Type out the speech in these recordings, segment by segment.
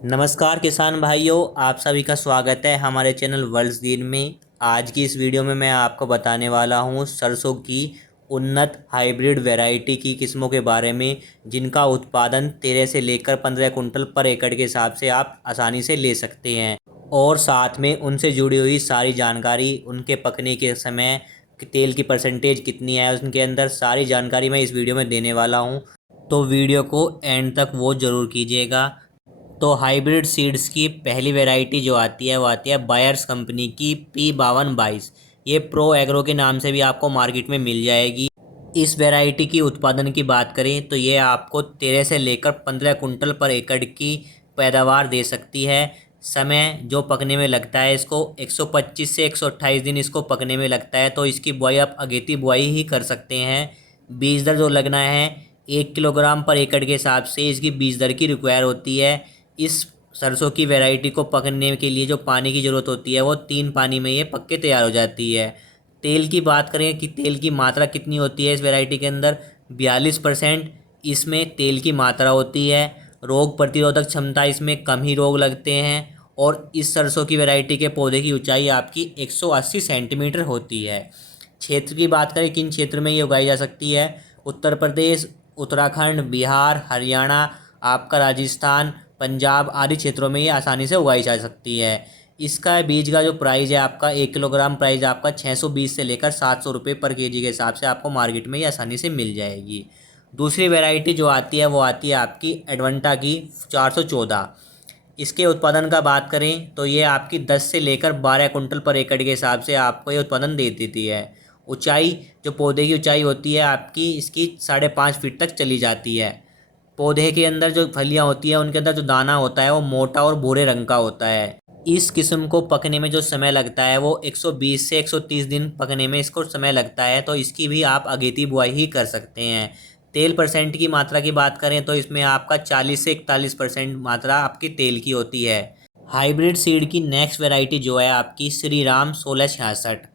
नमस्कार किसान भाइयों, आप सभी का स्वागत है हमारे चैनल वर्ल्ड्स ग्रीन में। आज की इस वीडियो में मैं आपको बताने वाला हूं सरसों की उन्नत हाइब्रिड वैरायटी की किस्मों के बारे में, जिनका उत्पादन 13 से लेकर 15 कुंटल पर एकड़ के हिसाब से आप आसानी से ले सकते हैं। और साथ में उनसे जुड़ी हुई सारी जानकारी, उनके पकने के समय तेल की परसेंटेज कितनी है उनके अंदर, सारी जानकारी मैं इस वीडियो में देने वाला हूं। तो वीडियो को एंड तक वो ज़रूर कीजिएगा। तो हाइब्रिड सीड्स की पहली वैरायटी जो आती है वो आती है बायर्स कंपनी की P5222। ये प्रो एग्रो के नाम से भी आपको मार्केट में मिल जाएगी। इस वैरायटी की उत्पादन की बात करें तो ये आपको 13 से लेकर 15 कुंटल पर एकड़ की पैदावार दे सकती है। समय जो पकने में लगता है, इसको 125 से 128 दिन इसको पकने में लगता है। तो इसकी बुआई आप अगेती बुआई ही कर सकते हैं। बीज दर जो लगना है, 1 किलोग्राम पर एकड़ के हिसाब से इसकी बीज दर की रिक्वायर होती है। इस सरसों की वैरायटी को पकने के लिए जो पानी की ज़रूरत होती है वो 3 पानी में ये पक के तैयार हो जाती है। तेल की बात करें कि तेल की मात्रा कितनी होती है इस वैरायटी के अंदर, 42% इसमें तेल की मात्रा होती है। रोग प्रतिरोधक क्षमता इसमें कम ही रोग लगते हैं। और इस सरसों की वैरायटी के पौधे की ऊंचाई आपकी 180 सेंटीमीटर होती है। क्षेत्र की बात करें किन क्षेत्र में ये उगाई जा सकती है, उत्तर प्रदेश, उत्तराखंड, बिहार, हरियाणा, आपका राजस्थान, पंजाब आदि क्षेत्रों में ये आसानी से उगाई जा सकती है। इसका बीज का जो प्राइस है आपका, 1 किलोग्राम प्राइस आपका 620 से लेकर 700 रुपये पर केजी के हिसाब से आपको मार्केट में ये आसानी से मिल जाएगी। दूसरी वैरायटी जो आती है वो आती है आपकी एडवंटा की 414। इसके उत्पादन का बात करें तो ये आपकी 10 से लेकर 12 कुंटल पर एकड़ के हिसाब से आपको ये उत्पादन दे देती है। ऊंचाई, जो पौधे की ऊंचाई होती है आपकी, इसकी 5.5 फीट तक चली जाती है। पौधे के अंदर जो फलियां होती है उनके अंदर जो दाना होता है वो मोटा और भूरे रंग का होता है। इस किस्म को पकने में जो समय लगता है वो 120 से 130 दिन पकने में इसको समय लगता है। तो इसकी भी आप अगेती बुआई ही कर सकते हैं। तेल परसेंट की मात्रा की बात करें तो इसमें आपका 40 से 41% मात्रा आपकी तेल की होती है। हाइब्रिड सीड की नेक्स्ट वैरायटी जो है आपकी श्री राम 1666।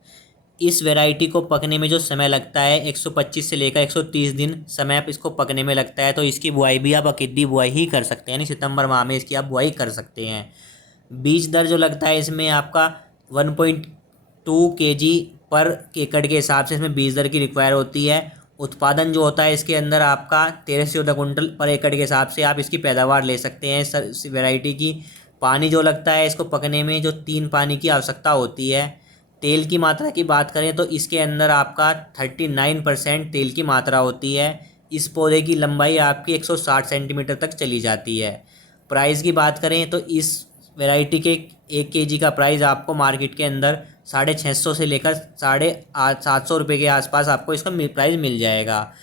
इस वैरायटी को पकने में जो समय लगता है 125 से लेकर 130 दिन समय आप इसको पकने में लगता है। तो इसकी बुआई भी आप अकेदी बुआई ही कर सकते हैं, यानी सितंबर माह में इसकी आप बुआई कर सकते हैं। बीज दर जो लगता है इसमें आपका 1.2 केजी पर एकड़ के हिसाब से इसमें बीज दर की रिक्वायर होती है। उत्पादन जो होता है इसके अंदर आपका 13 से 14 कुंटल पर एकड़ के हिसाब से आप इसकी पैदावार ले सकते हैं इस वैरायटी की। पानी जो लगता है इसको पकने में, जो 3 पानी की आवश्यकता होती है। तेल की मात्रा की बात करें तो इसके अंदर आपका 39% तेल की मात्रा होती है। इस पौधे की लंबाई आपकी 160 सेंटीमीटर तक चली जाती है। प्राइस की बात करें तो इस वैरायटी के 1 केजी का प्राइस आपको मार्केट के अंदर 650 से लेकर 750 रुपये के आसपास आपको इसका प्राइस मिल जाएगा।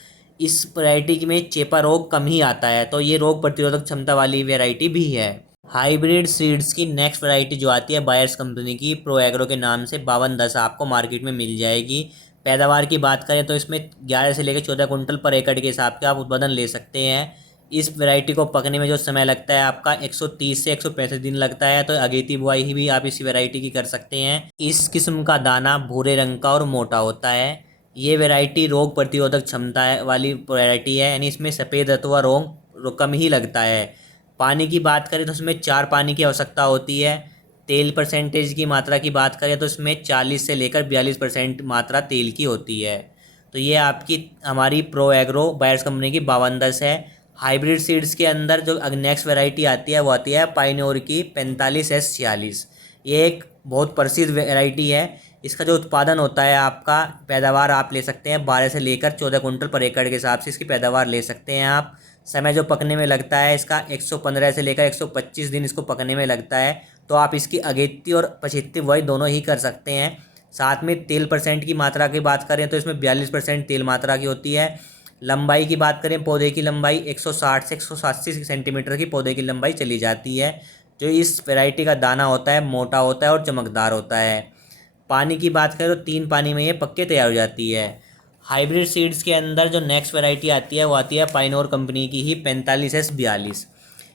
इस वैरायटी में चेपा रोग कम ही आता है, तो ये रोग प्रतिरोधक क्षमता वाली वैरायटी भी है। हाइब्रिड सीड्स की नेक्स्ट वैरायटी जो आती है बायर्स कंपनी की प्रो एग्रो के नाम से 5210 आपको मार्केट में मिल जाएगी। पैदावार की बात करें तो इसमें 11 से लेकर 14 कुंटल पर एकड़ के हिसाब से आप उत्पादन ले सकते हैं। इस वैरायटी को पकने में जो समय लगता है आपका 130 से 165 दिन लगता है। तो अगेती बुआई ही भी आप इसी वैरायटी की कर सकते हैं। इस किस्म का दाना भूरे रंग का और मोटा होता है। ये वैरायटी रोग प्रतिरोधक क्षमता वाली वैरायटी है, यानी इसमें सफ़ेद अथवा रोग कम ही लगता है। पानी की बात करें तो इसमें 4 पानी की आवश्यकता होती है। तेल परसेंटेज की मात्रा की बात करें तो इसमें 40 से लेकर 42% मात्रा तेल की होती है। तो ये आपकी हमारी प्रो एग्रो बायर्स कंपनी की 5210 है। हाइब्रिड सीड्स के अंदर जो नेक्स्ट वैरायटी आती है वो आती है पाइनोर की 45S46। ये एक बहुत प्रसिद्ध वैरायटी है। इसका जो उत्पादन होता है आपका, पैदावार आप ले सकते हैं 12 से लेकर 14 कुंटल पर एकड़ के हिसाब से इसकी पैदावार ले सकते हैं आप। समय जो पकने में लगता है इसका 115 से लेकर 125 दिन इसको पकने में लगता है। तो आप इसकी अगेती और पछेती बुआई दोनों ही कर सकते हैं। साथ में तेल परसेंट की मात्रा की बात करें तो इसमें 42% तेल मात्रा की होती है। लंबाई की बात करें, पौधे की लंबाई 160 से 180 सेंटीमीटर की पौधे की लंबाई चली जाती है। जो इस वैरायटी का दाना होता है मोटा होता है और चमकदार होता है। पानी की बात करें तो 3 पानी में ये पक्के तैयार हो जाती है। हाइब्रिड सीड्स के अंदर जो नेक्स्ट वैरायटी आती है वो आती है पाइनोर कंपनी की ही 45S42।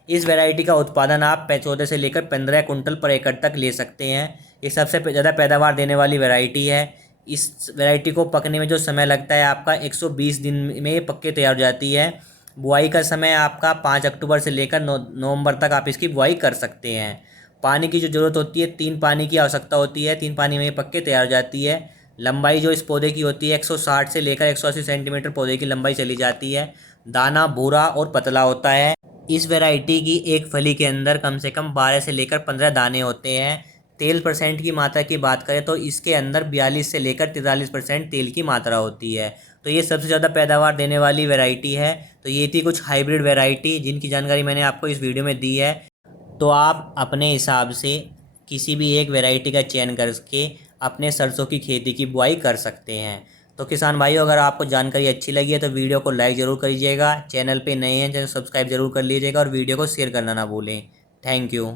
इस वैरायटी का उत्पादन आप 14 से लेकर 15 कुंटल पर एकड़ तक ले सकते हैं। ये सबसे ज़्यादा पैदावार देने वाली वैरायटी है। इस वैरायटी को पकने में जो समय लगता है आपका 120 दिन में पक्के तैयार हो जाती है। बुआई का समय आपका 5 अक्टूबर से लेकर नवंबर तक आप इसकी बुआई कर सकते हैं। पानी की जो ज़रूरत होती है, 3 पानी की आवश्यकता होती है। 3 पानी में ये पक्के तैयार हो जाती है। लंबाई जो इस पौधे की होती है 160 से लेकर 180 सेंटीमीटर पौधे की लंबाई चली जाती है। दाना भूरा और पतला होता है। इस वैरायटी की एक फली के अंदर कम से कम 12 से लेकर 15 दाने होते हैं। तेल परसेंट की मात्रा की बात करें तो इसके अंदर 42 से लेकर 43% तेल की मात्रा होती है। तो ये सबसे ज़्यादा पैदावार देने वाली वैरायटी है। तो ये थी कुछ हाइब्रिड वैरायटी जिनकी जानकारी मैंने आपको इस वीडियो में दी है। तो आप अपने हिसाब से किसी भी एक वैरायटी का चयन करके अपने सरसों की खेती की बुआई कर सकते हैं। तो किसान भाइयों, अगर आपको जानकारी अच्छी लगी है तो वीडियो को लाइक ज़रूर करिएगा। चैनल पे नए हैं चैनल सब्सक्राइब जरूर कर लीजिएगा और वीडियो को शेयर करना ना भूलें। Thank you.